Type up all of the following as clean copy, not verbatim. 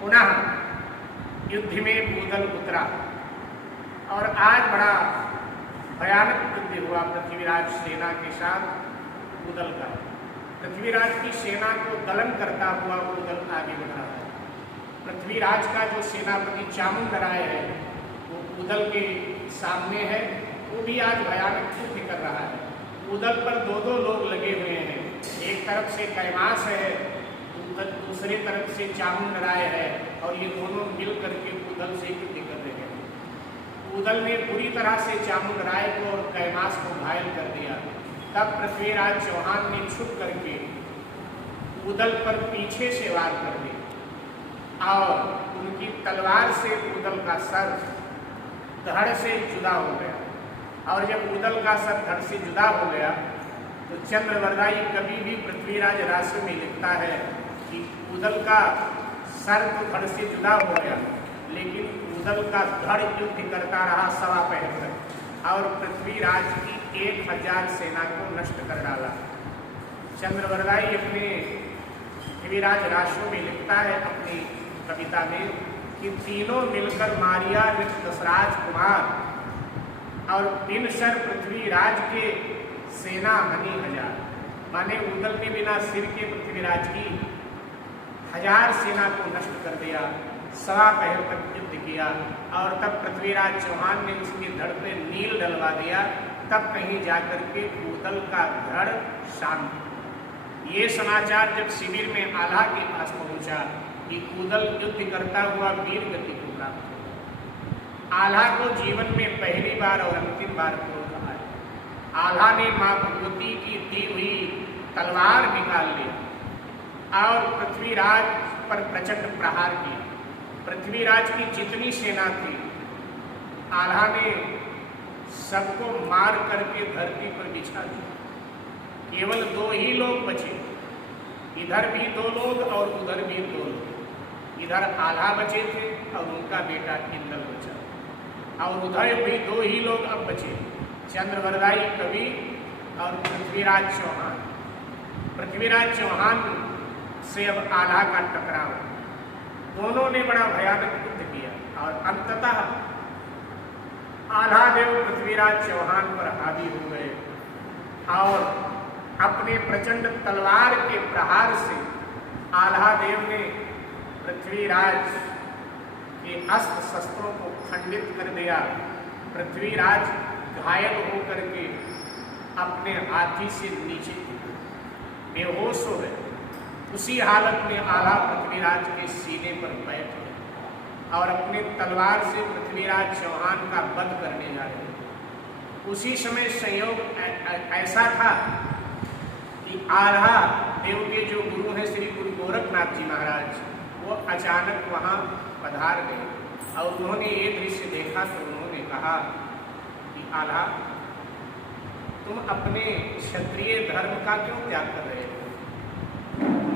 पुनः युद्ध में ऊदल उतरा और आज बड़ा भयानक युद्ध हुआ पृथ्वीराज सेना के साथ ऊदल का। पृथ्वीराज की सेना को दलन करता हुआ ऊदल आगे बढ़ रहा है। पृथ्वीराज का जो सेनापति चामुंडराय है वो ऊदल के सामने है, वो भी आज भयानक युद्ध कर रहा है। ऊदल पर दो लोग लगे हुए हैं, एक तरफ से कैमास है, दूसरे तरफ से चामुंडराय है, और ये दोनों मिल करके ऊदल से युद्ध कर रहे हैं। ऊदल ने बुरी तरह से चामुंडराय को और कैमास को घायल कर दिया। तब पृथ्वीराज चौहान ने छुप करके ऊदल पर पीछे से वार कर दिया और उनकी तलवार से ऊदल का सर धड़ से जुदा हो गया। और जब ऊदल का सर धड़ से जुदा हो गया तो चंद्रवरदायी कभी भी पृथ्वीराज राशि में लिखता है कि ऊदल का सर तो धड़ से जुदा हो गया, लेकिन ऊदल का धड़ युद्ध करता रहा 1.25 तक और पृथ्वीराज की 1000 सेना को नष्ट कर डाला। चंद्रवरदायी अपने पृथ्वीराज राशि में लिखता है अपनी कविता में कि तीनों मिलकर मारिया दशराज कुमार और बिन सर पृथ्वीराज के सेना हनी 1000। माने ऊदल के बिना सिर के पृथ्वीराज की 1000 सेना को नष्ट कर दिया। 1.25 तक युद्ध किया और तब पृथ्वीराज चौहान ने उसके धड़ पे नील डलवा दिया। तब कहीं जाकर के ऊदल का धड़ शांत। ये समाचार जब शिविर में आल्हा के पास पहुंचा कि ऊदल युद्ध करता हुआ वीर गति को प्राप्त हुआ। आल्हा को जीवन में पहली बार और अंतिम बार क्रोध आया। आल्हा ने मां भगवती की दी हुई तलवार निकाल ली और पृथ्वीराज पर प्रचंड प्रहार किया। पृथ्वीराज की जितनी सेना थी आल्हा ने सबको मार करके धरती पर बिछा दिया। केवल 2 ही लोग बचे, इधर भी 2 लोग और उधर भी 2 लोग। इधर आल्हा बचे थे और उनका बेटा इंदल बचा, और उधर भी 2 ही लोग अब बचे, चंद्रवरदायी कवि और पृथ्वीराज चौहान। पृथ्वीराज चौहान से अब आल्हा का टकराव। दोनों ने बड़ा भयानक युद्ध किया और अंततः आल्हा देव पृथ्वीराज चौहान पर हावी हो गए और अपने प्रचंड तलवार के प्रहार से आल्हा देव ने पृथ्वीराज के अस्त्र शस्त्रों को खंडित कर दिया। पृथ्वीराज घायल होकर के अपने हाथी से नीचे बेहोश हो गए। उसी हालत में आल्हा पृथ्वीराज के सीने पर बैठ गए और अपने तलवार से पृथ्वीराज चौहान का वध करने जा रहे थे। उसी समय संयोग ऐसा था कि आल्हा देव के जो गुरु हैं श्री गुरु गोरखनाथ जी महाराज, वो अचानक वहाँ पधार गए और उन्होंने ये दृश्य देखा तो उन्होंने कहा कि आल्हा, तुम अपने क्षत्रिय धर्म का क्यों त्याग कर रहे हो?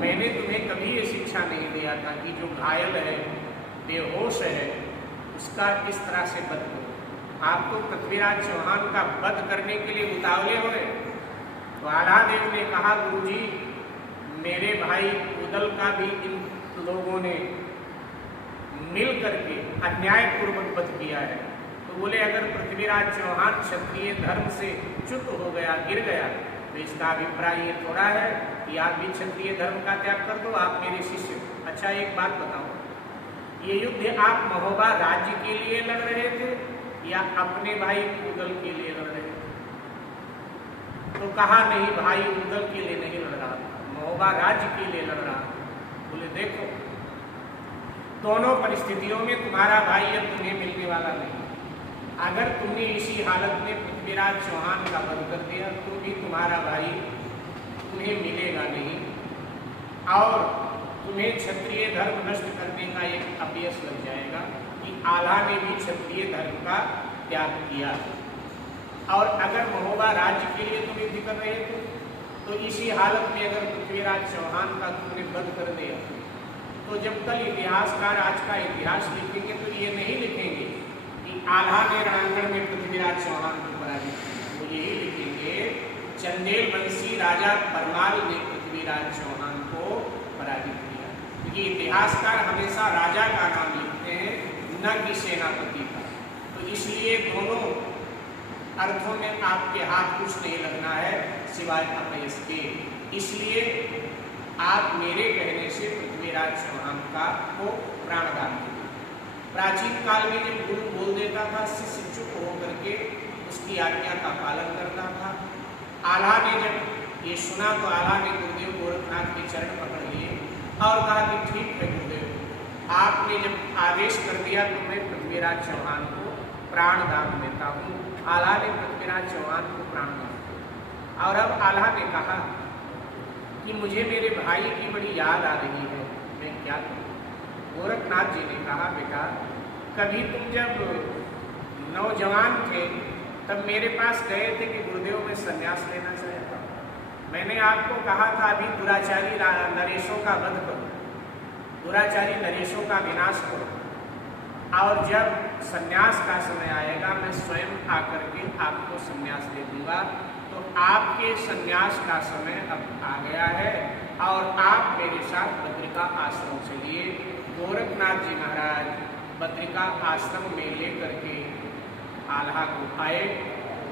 मैंने तुम्हें कभी ये शिक्षा नहीं दिया था कि जो घायल है, बेहोश है, उसका इस तरह से वध करो। आप तो पृथ्वीराज चौहान का वध करने के लिए उतावले हो रहे। तो आल्हा देव ने कहा, गुरुजी, मेरे भाई ऊदल का भी इन लोगों ने मिल करके अन्यायपूर्वक वध किया है। तो बोले, अगर पृथ्वीराज चौहान क्षत्रिय धर्म से च्युत हो गया, गिर गया, तो इसका अभिप्राय ये थोड़ा है कि आप भी क्षत्रिय धर्म का त्याग कर दो, आप मेरे शिष्य। अच्छा, एक बात बताओ, ये युद्ध आप महोबा राज्य के लिए लड़ रहे थे या अपने भाई ऊदल के लिए लड़ रहे थे? तो कहा, नहीं भाई, ऊदल के लिए नहीं लड़ रहा, महोबा राज्य के लिए लड़ रहा। बोले, देखो, दोनों परिस्थितियों में तुम्हारा भाई अब तुम्हें मिलने वाला नहीं। अगर तुमने इसी हालत में पृथ्वीराज चौहान का वध कर दिया तो भी तुम्हारा भाई तुम्हें मिलेगा नहीं और तुम्हें क्षत्रिय धर्म नष्ट करने का एक अपयश लग जाएगा कि आल्हा ने भी क्षत्रिय धर्म का त्याग किया। और अगर महोबा राज्य के लिए तुम युद्ध कर रहे थे तो इसी हालत में अगर पृथ्वीराज चौहान का तुमने वध कर दिया तो जब कल इतिहासकार आज का इतिहास लिखेंगे तो ये नहीं लिखेंगे कि आल्हा ने रणांगण में पृथ्वीराज चौहान को पराजित किया। वो यही लिखेंगे, चंदेल वंशी राजा परमाल ने पृथ्वीराज चौहान को पराजित किया। क्योंकि इतिहासकार हमेशा राजा का नाम लिखते हैं, न कि सेनापति का। तो इसलिए दोनों अर्थों में आपके हाथ कुछ नहीं लगना है सिवाय अपयश के। इसलिए आप मेरे कहने से पृथ्वीराज चौहान का को प्राणदान दीजिए। प्राचीन काल में जब गुरु बोल देता था, शिष्य चुप होकर के उसकी आज्ञा का पालन करता था। आल्हा ने जब ये सुना तो आल्हा ने गुरुदेव गोरखनाथ के चरण पकड़ लिए और कहा कि ठीक है गुरुदेव, आपने जब आदेश कर दिया तो मैं पृथ्वीराज चौहान को प्राणदान देता हूँ। आल्हा ने पृथ्वीराज चौहान को प्राणदान दिया। और अब आल्हा ने कहा कि मुझे मेरे भाई की बड़ी याद आ रही है, मैं क्या करूँ। गोरखनाथ जी ने कहा, बेटा कभी तुम जब नौजवान थे तब मेरे पास गए थे कि गुरुदेव मैं संन्यास लेना चाहता हूँ। मैंने आपको कहा था अभी दुराचारी नरेशों का वध करो, दुराचारी नरेशों का विनाश करो, और जब संन्यास का समय आएगा मैं स्वयं आकर के आपको संन्यास दे दूंगा। तो आपके संन्यास का समय अब आ गया है और आप मेरे साथ बद्रिका आश्रम चलिए। गोरखनाथ जी महाराज बद्रिका आश्रम में लेकर के आल्हा को आए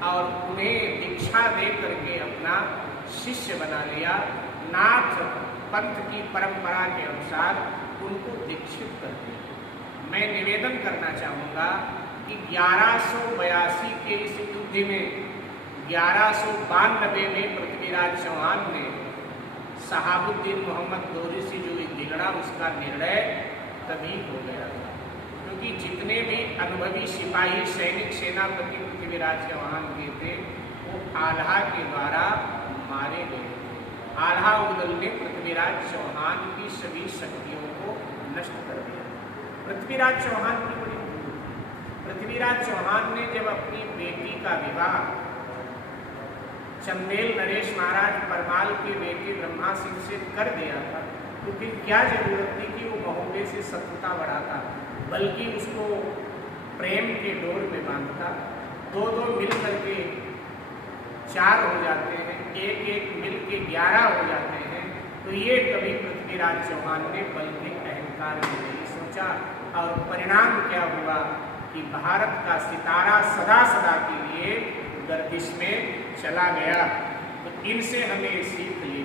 और उन्हें दीक्षा दे करके अपना शिष्य बना लिया। नाथ पंथ की परंपरा के अनुसार उनको दीक्षित कर दिया। मैं निवेदन करना चाहूँगा कि 1182 के इस युद्ध में 1192 में पृथ्वीराज चौहान ने शहाबुद्दीन मोहम्मद दौरी से जो झगड़ा उसका निर्णय तभी हो गया था, क्योंकि जितने भी अनुभवी सिपाही सैनिक सेनापति पृथ्वीराज चौहान के थे वो आल्हा के द्वारा मारे गए थे। आल्हा उदल ने पृथ्वीराज चौहान की सभी शक्तियों को नष्ट कर दिया। पृथ्वीराज चौहान की बड़ी भूल थी। पृथ्वीराज चौहान ने जब अपनी बेटी का विवाह चंदेल नरेश महाराज परमाल के बेटे ब्रह्मा सिंह से कर दिया था, तो फिर क्या जरूरत थी कि वो महोदय से शत्रुता बढ़ाता, बल्कि उसको प्रेम के डोर में बांधता। दो दो मिल करके 4 हो जाते हैं, एक एक मिल के 11 हो जाते हैं। तो ये कभी पृथ्वीराज चौहान ने बल के अहंकार में नहीं सोचा, और परिणाम क्या हुआ कि भारत का सितारा सदा सदा के लिए गर्दिश में चला गया। तो इनसे हमें सीख लिया